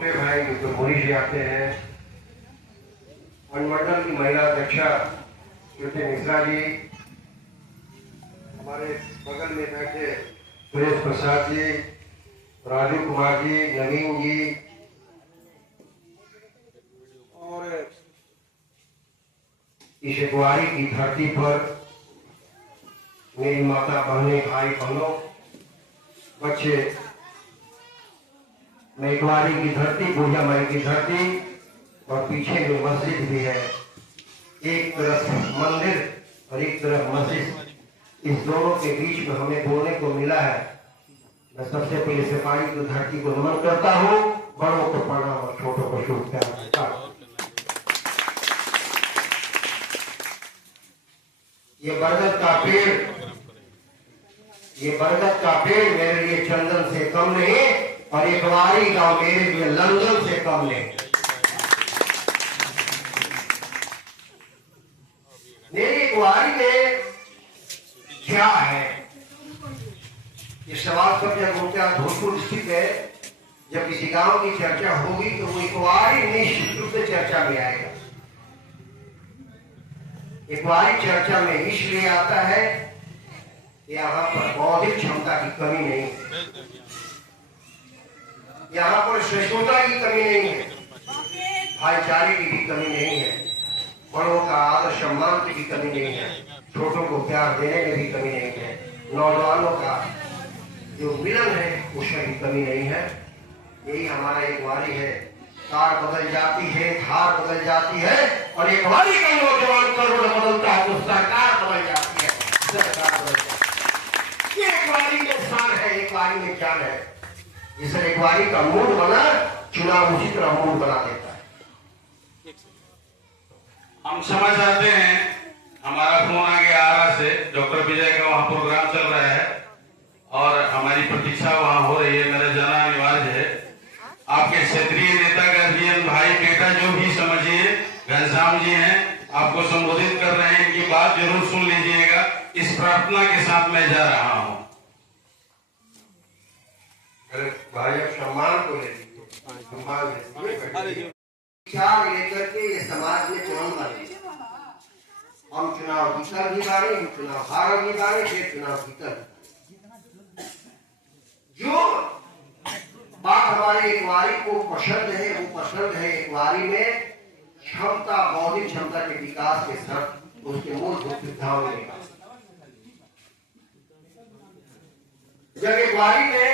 छोटे भाई जो मुनीष जी आते हैं, अनुमंडल की महिला अध्यक्षा श्रीमती मिश्रा जी, हमारे बगल में बैठे सुरेश प्रसाद जी, राजू कुमार जी, नवीन जी, और इस इकवारी की धरती पर मेरी माता बहने, भाई बहनों, बच्चे, मैं इकवारी की धरती, बुढ़िया माई की धरती, और पीछे में मस्जिद भी है। एक तरफ मंदिर और एक तरफ मस्जिद, इस दोनों के बीच में हमें बोलने को मिला है। मैं सबसे पहले सिपाही की धरती को नमन करता हूँ, बड़ों को प्रणाम और छोटों को शुभकामनाएं। ये बरगद का पेड़ मेरे लिए चंदन से कम नहीं, और इकवारी गांव मेरे लिए लंदन से कम नहीं। मेरी इकवारी में क्या है, ये सवाल सब जब उनका भोजपुर स्थित है। जब किसी गांव की चर्चा होगी तो वो इकवारी निश्चित रूप से चर्चा में आएगा। इकवारी चर्चा में इसलिए आता है कि यहाँ पर बौद्धिक क्षमता की कमी नहीं है, यहाँ पर श्रेष्ठता की कमी नहीं है, भाईचारे की भी कमी नहीं है, बड़ों का आदर सम्मान की भी कमी नहीं है, छोटों को प्यार देने में भी कमी नहीं है, नौजवानों का जो मिलन है उसमें भी कमी नहीं है। यही हमारा इकवारी है। कार बदल जाती है, धार बदल जाती है, और इकवारी का नौजवान करोड़ बदलता है तो सरकार बदल जाती है, सरकार बदल जाती है। ये इकवारी में शान है, इकवारी में जान है। इस इकवारी का मूड बना, चुनाव उसी तरह मूड बना देता है। हम समझ आते हैं, हमारा फोन आ गया आरा से, डॉक्टर विजय का वहाँ प्रोग्राम चल रहा है और हमारी प्रतीक्षा वहाँ हो रही है। मेरा जाना अनिवार्य है। आपके क्षेत्रीय नेता गार्जियन भाई बेटा जो भी समझिए, घनश्याम जी हैं, आपको संबोधित कर रहे हैं, इनकी बात जरूर सुन लीजिएगा। इस प्रार्थना के साथ मैं जा रहा हूँ। भाई अब सम्मान को ले लीजिए, विचार लेकर के ये समाज में चुनाव मारे। हम चुनाव जीतर भी बारे, हम चुनाव हार भी बारे, फिर चुनाव जीतर। जो बात हमारे इकवारी को पसंद है, वो पसंद है इकवारी में क्षमता, बौद्धिक क्षमता के विकास के साथ उसके मूलभूत सिद्धांत में विकास। जब इकवारी में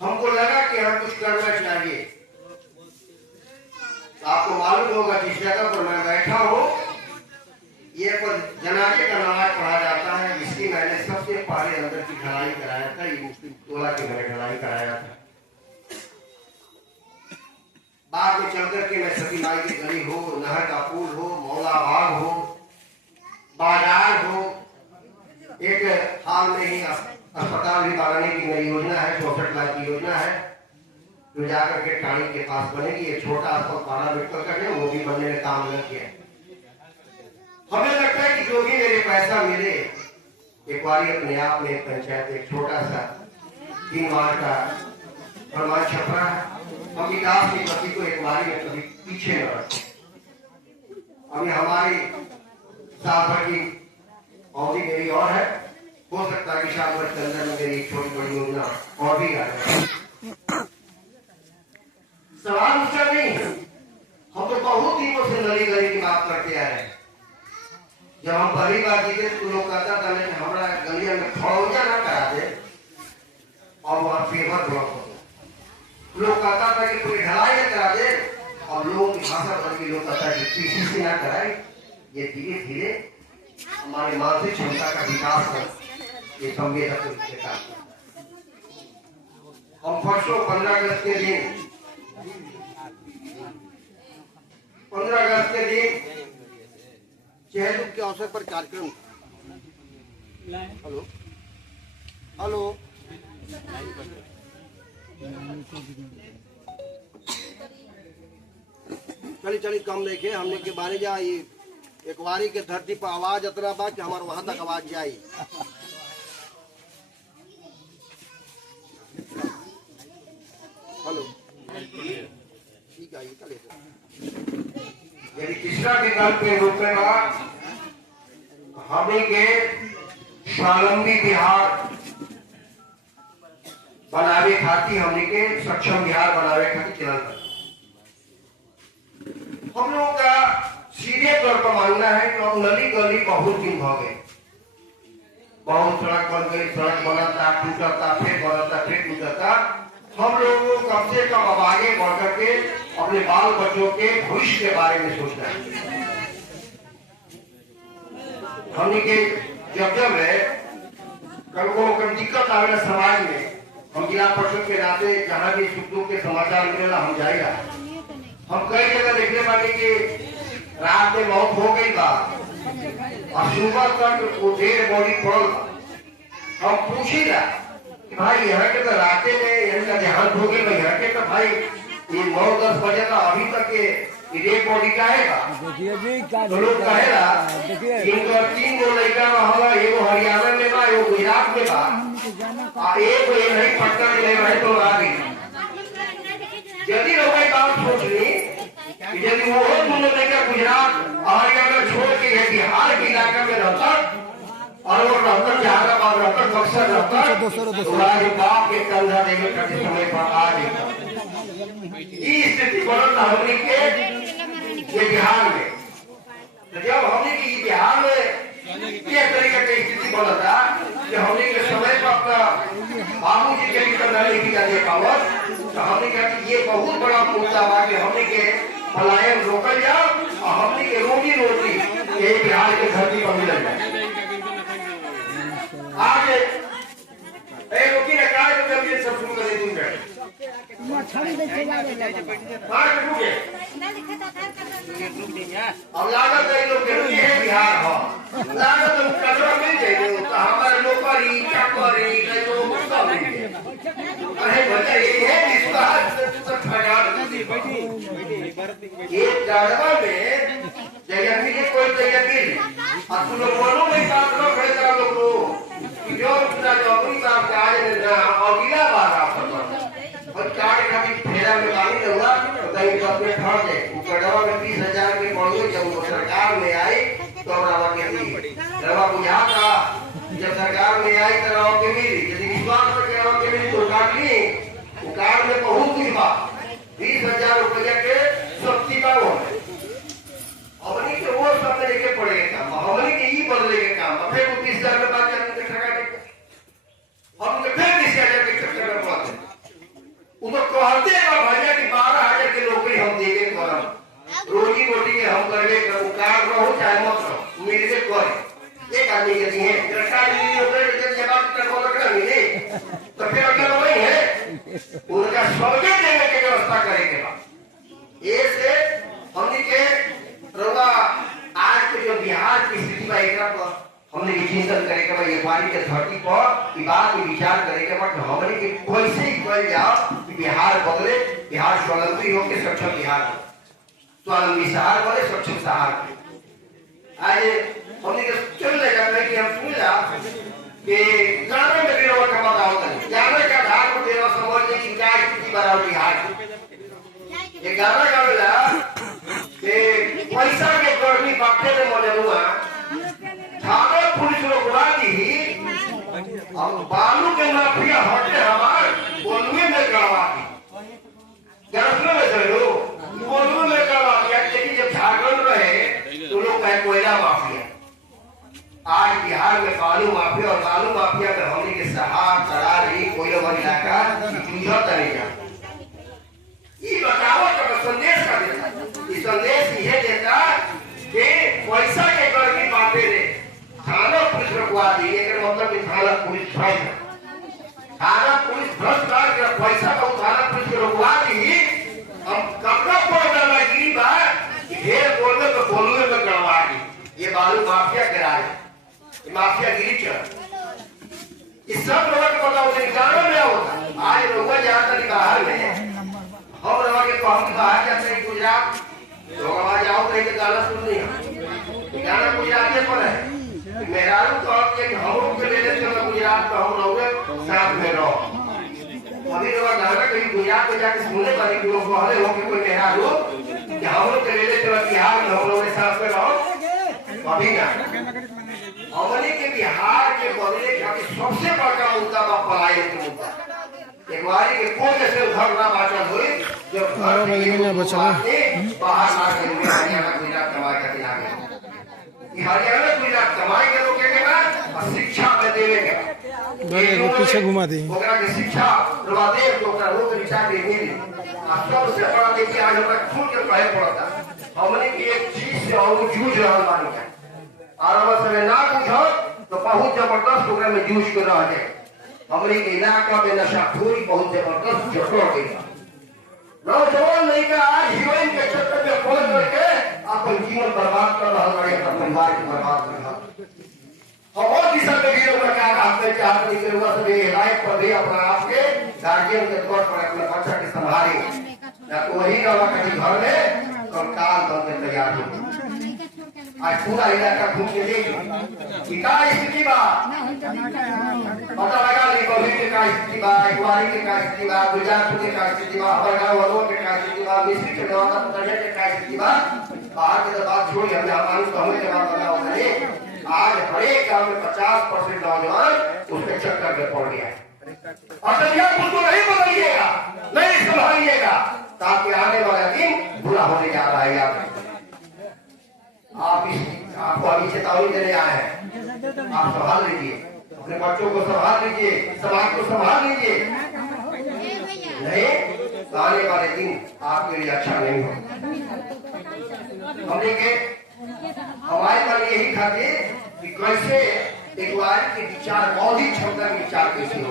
हमको लगा कि हम कुछ करना चाहिए, तो आपको मालूम होगा जिस जगह पर मैं बैठा हूँ, ये पर जनाजे का नमाज पढ़ा जाता है, जिसकी मैंने सबसे पहले अंदर की ढलाई कराया था। ये मुस्लिम टोला की मैंने ढलाई कराया था। बाद में चल करके मैं सती माई की गली हो, नहर का पुल हो, मौला बाग हो, बाजार हो, एक हाल में ही अस्पताल भी बनाने की मेरी योजना है, 64 लाख की योजना है, जो जाकर के टाणी के पास बनेगी। एक छोटा अस्पताल मेडिकल का है, वो भी बनने में काम लग गया। हमें लगता है कि जो भी मेरे पैसा मिले, इकवारी अपने आप में एक पंचायत, एक छोटा सा 3 वार्ड का प्रमाण छपरा है। हम विकास की गति को इकवारी में कभी पीछे न रखें। अभी हमारी साल भर की अवधि मेरी और है, हो सकता है कि साल भर के अंदर में मेरी छोटी बड़ी योजना और भी आ जाए। सवाल उसका नहीं है, हम तो बहुत दिनों से नली गली की बात करते आ रहे हैं। जब हम पहली बार जीते तो लोग कहता था कि हमारा गलिया में खड़ौजा ना करा दे और वहां पेवर ब्लॉक हो गया। लोग कहता था कि कोई ढलाई ना करा दे, और लोगों की भाषा बन के लोग कहता है कि पीसीसी ना कराए। ये धीरे धीरे हमारे मानसिक क्षमता का विकास कर ये संवेदक विकास। हम परसों 15 अगस्त के दिन 15 अगस्त के दिन शहीद के अवसर पर कार्यक्रम। हेलो हेलो, चली चली कम देखे हमने के बारे जा। इकवारी के धरती पर आवाज इतना बा कि हमारे वहां तक आवाज जाई। हेलो। यदि तीसरा विकल्प के रूप में हमें के स्वावलंबी बिहार बनावे खातिर हमने के सक्षम बिहार बनावे खातिर चलल। हम लोगों का सीधे तौर पर मानना है कि हम नली गली बहुत दिन हो गए, बहुत सड़क बन गई, सड़क बनता टूटता फिर बनता फिर टूटता। हम लोगों को कम से कम अब आगे बढ़ करके अपने बाल बच्चों के भविष्य के बारे में सोचना है। हमने के जब है कल को दिक्कत आवेला समाज में, हम जिला परिषद के नाते जहाँ भी सुख दुख के समाचार मिलेला हम जाएगा। हम कई जगह देखने वाले कि रात में मौत हो गई बा और सुबह तक वो डेड बॉडी पड़ल। हम पूछेगा कि भाई यहाँ के तो राते में इनका देहांत हो गई, यहाँ के तो भाई ये 9-10 बजे का अभी तक ये डेड बॉडी का है तो लोग कहेगा इनका 3 गो लड़का होला, एगो हरियाणा में बा, एगो गुजरात में बा, एक नहीं पटना में रहे तो आ गई। यदि लोग बात सोच ली यदि वो दोनों लड़का गुजरात हरियाणा छोड़ के बिहार के इलाका में रहता और वो रहता जहानाबाद रहता बक्सर रहता तो बाप के कंधा देने का समय पर आ जाता। स्थिति बनता हमने के ये बिहार में। तो जब हमने की बिहार में क्या तरीके की स्थिति बनता कि हमने के समय पर अपना बाबू जी के लिए करना नहीं किया दे पावर, तो हमने कहा कि ये बहुत बड़ा मुद्दा हुआ कि हमने के पलायन रोकल जाओ और हमने के रोजी रोटी ये बिहार के धरती पर मिल जाए। आज रोकी ने कहा तो जब ये सब शुरू कर दूंगा अब लागत है लोग जरूरी है बिहार हो लागत कचरा मिल जाए तो हमारे नौकरी चाकरी तो सब मिल जाए। अरे बच्चा ये है इसका ये गाड़वा में जगह मिले कोई जगह मिले और तुम लोग बोलो नहीं बात करो खड़े करा लोग जो पूरा जो अपनी बात का आज ना अगला बार आप और कार्ड का भी फेरा में पानी दूंगा तो कहीं तो अपने ठहर जाए। कड़वा में 20,000 के पड़ोगे जब वो सरकार में आई तो रवा के दी रवा बुझा था जब सरकार में आई तो रवा के मिली यदि विश्वास पर रवा के मिली तो काट ली वो कार्ड में बहुत कुछ बात 20,000 रुपया के सब्सिडी का वो है हमने के वो सब लेके पड़ेगा काम हमने के ये बदले के काम फिर 30,000 में बात करने के ठगा के हम फिर 30,000 के चक्कर में पड़ते उनको कहते हैं भैया कि 12,000 के नौकरी हम देंगे करम रोजी रोटी के हम करवे करूं कार रहो चाहे मत रहो मिलके करे एक आदमी के दिए सरकार ने नौकरी के जवाब कर बोल कर मिले तो फिर अगला वही है उनका स्वर्ग देने की व्यवस्था करे के बाद ये से हमने के रोगा आज के जो बिहार की स्थिति में एक पर हमने की चिंतन करे के बाद ये पानी के धरती पर की बात की विचार करे के बाद हमने के कैसे कर जाओ कि बिहार बदले बिहार स्वावलंबी हो के सक्षम बिहार स्वावलंबी शहर बने सक्षम शहर आज हमने के चल लगा कि हम सुन जा कि गाना में भी रोगा का मजा होता है गाना का धार को देवा समझ ले कि क्या स्थिति बना बिहार ये गाना गावेला कि पैसा के गर्मी बापे में मने हुआ थाना पुलिस रोकवा दी अब बालू के माफिया हटे हमार बोलवे में करवा दी जरसले में चलो बोलवे में करवा दिया लेकिन जब झारखंड रहे तो लोग कहे कोयला माफिया आज बिहार में बालू माफिया और बालू माफिया में हमने के सहार तरारी कोयला वाला इलाका जूझा तरीका ये बताओ तो संदेश का देता ये संदेश ये देता कि पैसा के गर्मी बांटे रे थाना पुलिस रुकवा दी एक मतलब कि थाना पुलिस भ्रष्ट कर पैसा को थाना पुलिस रुकवा दी हम कपड़ा पड़ डाला गिरी बात ढेर बोलने तो बोलने में करवा दी ये बालू माफिया कराए ये माफिया गिरी चल इस सब लोगों को पता होता है गाँव में होता आज लोग जाकर बाहर में हम लोग के हम बाहर जाते हैं गुजरात लोग वहां जाओ तो एक गाना सुननी है गाना गुजराती पर है मेहरारू तो आप ये हम के ले लेते हैं गुजरात में हम लोग साथ में रहो अभी लोग गाना कहीं गुजरात में जाके सुनने वाले कि लोग कहले हो कि कोई मेहरा हो कि हम लोग के लिए तो बिहार में हम लोग के साथ में रहो अभी ना हमने के बिहार के बदले के सबसे बड़ा मुद्दा बा पलायन के मुद्दा एक बारी के कोई जैसे घटना बाचल हुई जब घर में बचला बाहर ना के हरियाणा गुजरात कमाए के दिला गए ये हरियाणा गुजरात कमाए के लोग के बाद शिक्षा में देवे के वो पीछे घुमा दी ओकरा के शिक्षा प्रवादेव तो ओकरा लोग विचार के मिली आ सबसे बड़ा देखिए आज हमरा खुद के कहे पड़ता हमने की एक चीज से और जूझ रहल बानी और हम सब ना बुझो तो बहुत जबरदस्त ओकरा में जूझ के रह जाए हमरे के इलाका में नशाखोरी बहुत जबरदस्त जड़ गई नौजवान लड़का आज हीरोइन के चक्कर में खोज करके अपन जीवन बर्बाद कर रहा है अपने परिवार को बर्बाद कर रहा और दिशा में भी लोग क्या आपने चाहते नहीं करूँगा सभी लाइफ पर भी अपना आपके गार्जियन के तौर पर अपने बच्चा के संभाले या तो वही रहा कहीं घर में और काल बनने तैयार हो आज पूरा इलाका घूम के देखिए क्या स्थिति बा पता लगा ली कभी के का स्थिति बा इकवारी के का स्थिति बा गुजरात के का स्थिति बा हर गांव वालों के का स्थिति बा मिस्त्री के गांव का के का स्थिति बा बाहर की तो बात छोड़ी हमने हमारे तो हमें जवाब करना होता है आज हर एक गांव में 50% नौजवान उसके चक्कर में पड़ गया है और तबियत उसको नहीं बदलिएगा नहीं संभालिएगा ताकि आने वाला दिन बुरा होने जा रहा है आपको अभी चेतावनी देने आए हैं आप संभाल लीजिए अपने बच्चों को संभाल लीजिए समाज को संभाल लीजिए नहीं तो आने वाले दिन आपके लिए अच्छा नहीं होगा हमने के हमारे मन यही था कि कैसे एक बार के विचार बौद्धिक क्षमता के विचार कैसे हो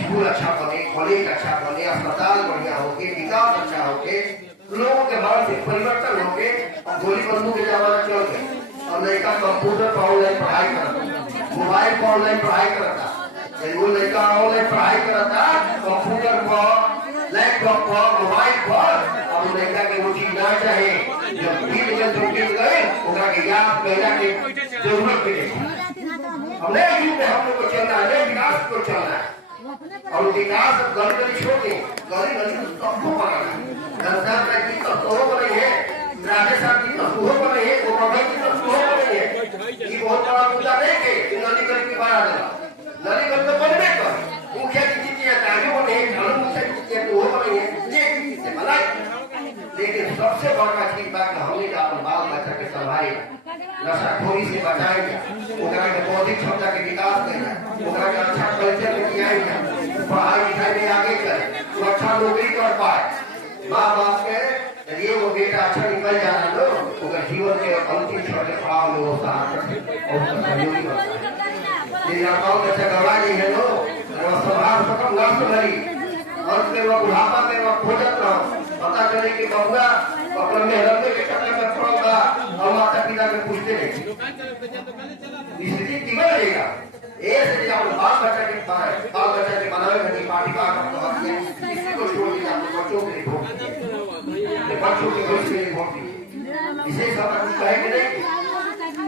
स्कूल अच्छा बने कॉलेज अच्छा बने अस्पताल बढ़िया होके विकास अच्छा होके लोगों के मन से परिवर्तन होके और गोली बंदूक के जमाना चल गए और लड़का कंप्यूटर पर ऑनलाइन पढ़ाई करता मोबाइल पर ऑनलाइन पढ़ाई करता वो लड़का ऑनलाइन पढ़ाई करता कंप्यूटर पर लैपटॉप पर मोबाइल पर अब लड़का के वो चीज ना चाहे जब बीत गए ओकरा के याद महिला के जरूरत पड़े हमने युग में हम लोग को चलना है विकास को चलना है और विकास गली गली छोड़ के गली गली सबको बनाना है दर्शन की तो बनी है राजस्थान की तो बनी है गोरखपुर की तो बनी है ये बहुत बड़ा मुद्दा नहीं के नली गली की बात है नली गली तो बनने कर मुख्य चीज है कार्य बने है झाड़ू मुख्य चीज है वो बनी है ये चीज से भलाई लेकिन सबसे बड़ा चीज बात हमने का अपन बाल बच्चा के संभाले नशाखोरी से बचाएंगे ओकरा के बौद्धिक क्षमता के विकास करेंगे ओकरा के अच्छा कल्चर में कियाएंगे पढ़ाई लिखाई में आगे चले तो अच्छा नौकरी कर पाए माँ बाप के यदि वो बेटा अच्छा निकल जाना तो ओकर जीवन के अंतिम क्षण के पड़ाव में वो सहायता और सहयोगी बनता है ये लड़काओं के अच्छा गवा नहीं है लो स्वभाव सकम नष्ट भरी अंत में वो बुढ़ापा में वो खोजत रहो पता चले कि बहुआ अपने मेहनत के चक्कर में पड़ोगा और माता पिता के पूछते नहीं स्थिति बिगड़ जाएगा ऐसे जब बाल बच्चा के बनावे की पार्टी का किसी को छोड़ दिया बच्चों के लिए वोट बच्चों के लिए वोट इसे सब कहेंगे नहीं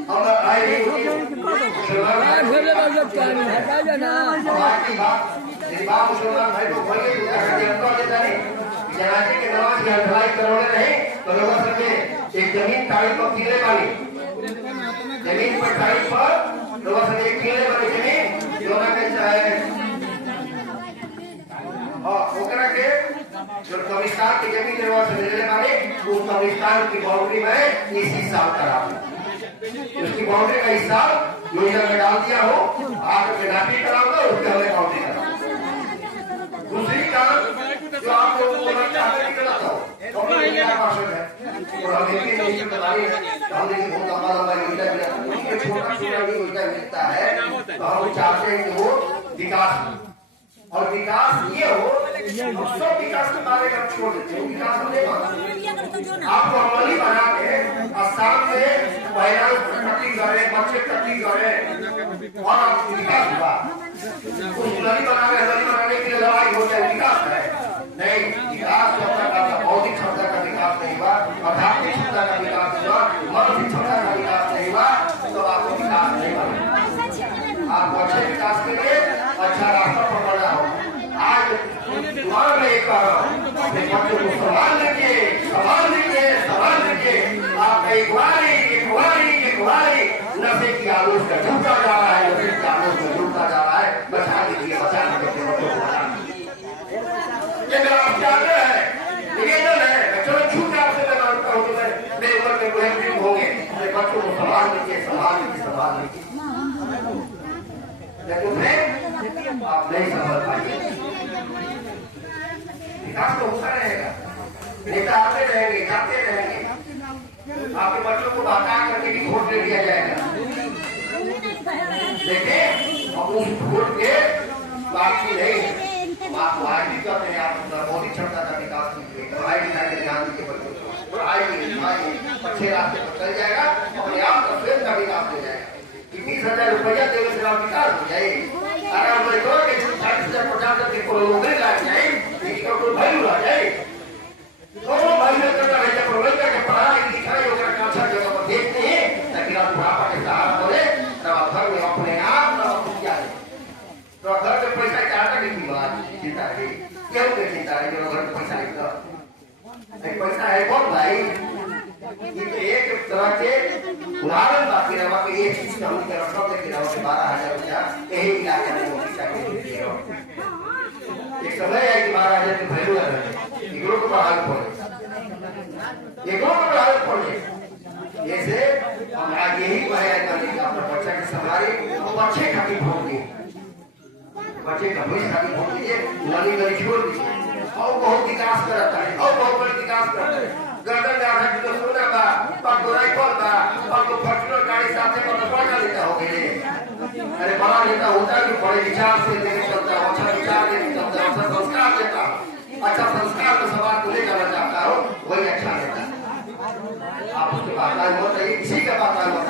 हम आए मुसलमान भाई को बोले जनाजे के नमाज की अढ़ाई करोड़ नहीं तो लोग सके एक जमीन तारीख पर किले वाली जमीन पर तारीख पर लोग सके एक किले वाली जमीन जो ना के चाहे और ओकरा के जो कब्रिस्तान की जमीन लोग से लेने वाले उस कब्रिस्तान की बाउंड्री में इसी साल करा उसकी बाउंड्री का हिसाब योजना में डाल दिया हो आप नापी कराओगे उसके हमें बाउंड्री करा दूसरी काम जो आप लोगों को मैं चाहते नहीं करता हूँ और मेरा पार्षद है और हम एक नहीं बताइए हमने बहुत लंबा लंबा योजना मिला उसमें छोटा छोटा भी योजना मिलता है तो हम चाहते हैं कि वो विकास और विकास ये हो सब विकास के बारे में छोड़ देते हैं विकास नहीं माना आपको अमली बना के आसाम में फाइनेंस कटी करे बच्चे कटी करे और आप विकास हुआ उस नदी बनाने के लिए लड़ाई हो जाए विकास है नहीं विकास जब तक आपका बौद्धिक क्षमता का विकास नहीं हुआ आध्यात्मिक क्षमता का विकास हुआ मानसिक क्षमता का विकास नहीं हुआ तो आपको विकास नहीं हुआ आपको अच्छे विकास के लिए अच्छा रास्ता पकड़ना होगा आज बच्चों को संभाल लीजिए, संभाल लीजिए, संभाल लीजिए। आपका एक गुहारी नशे की आलोच का झूठा जा रहा है, नशे की आलोच का झूठा जा रहा है। बचा लीजिए, बचा लीजिए बच्चों को, बचा लीजिए। अगर आप चाहते हैं, निवेदन है, चलो झूठ आपसे मैं मानता हूँ कि मेरे ऊपर में कोई ड्रीम होंगे, बच्चों को संभाल लीजिए, संभाल लीजिए, संभाल लीजिए। लेकिन फिर आप नहीं संभाल पाएंगे। विकास तो होता रहेगा, नेता आते रहेंगे, जाते रहेंगे, आपके बच्चों को बहका करके भी वोट दे दिया जाएगा। देखिए अब उस वोट के बाकी नहीं है। आपको आज भी कहते हैं, आप मोदी क्षमता का विकास कीजिए, पढ़ाई लिखाई में ध्यान दीजिए, बच्चों को पढ़ाई अच्छे रास्ते पर चल जाएगा, अपने आप का स्वयं का विकास हो जाएगा। 20,000 रुपया देने से आप विकास हो जाए। अगर हम 40,000-50,000 की कोई नौकरी लग जाए, कोई वैल्यू आ जाए, दोनों भाई में करना है, जब लड़का के पढ़ाई लिखाई होकर अच्छा जगह पर देखते हैं, ताकि आप बुढ़ापा के सहारा बोले, तब आप घर में अपने आप क्या है, तो घर में पैसा चाहता नहीं की बात चिंता है, क्यों की चिंता है, जो घर में पैसा नहीं, पैसा है कौन भाई? ये तो एक तरह के उदाहरण बाकी रहा कि एक चीज हम कर रखा है कि 12,000 रुपया यही इलाके में नौकरी चाहिए। एक समय है कि 12,000 की वैल्यू है, इग्रो को बहाल पड़े, इग्रो को बहाल पड़े। जैसे हम आज यही कहे कि अपने बच्चा के संभाले तो बच्चे खातिर भोग दिए, बच्चे का भविष्य खातिर भोग दीजिए, नली गली छोड़ दीजिए। और बहुत विकास करता है, और बहुत बड़ा विकास करता है। गर्दन में 8 किलो सोना बा, पर तो राइफल बा, और तो फॉर्च्यूनर गाड़ी साथे पर बड़ा लेता हो गए। अरे बड़ा नेता होता है कि बड़े विचार से लेके चलता है, अच्छा विचार लेके चलता है, अच्छा संस्कार देता है, अच्छा संस्कार में समाज को ले जाना चाहता हो, वही अच्छा नेता। आप उसके बात मत रहिए, किसी का बात मत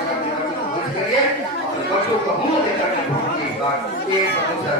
करिए, अपने बच्चों को मुंह देकर के ये समस्या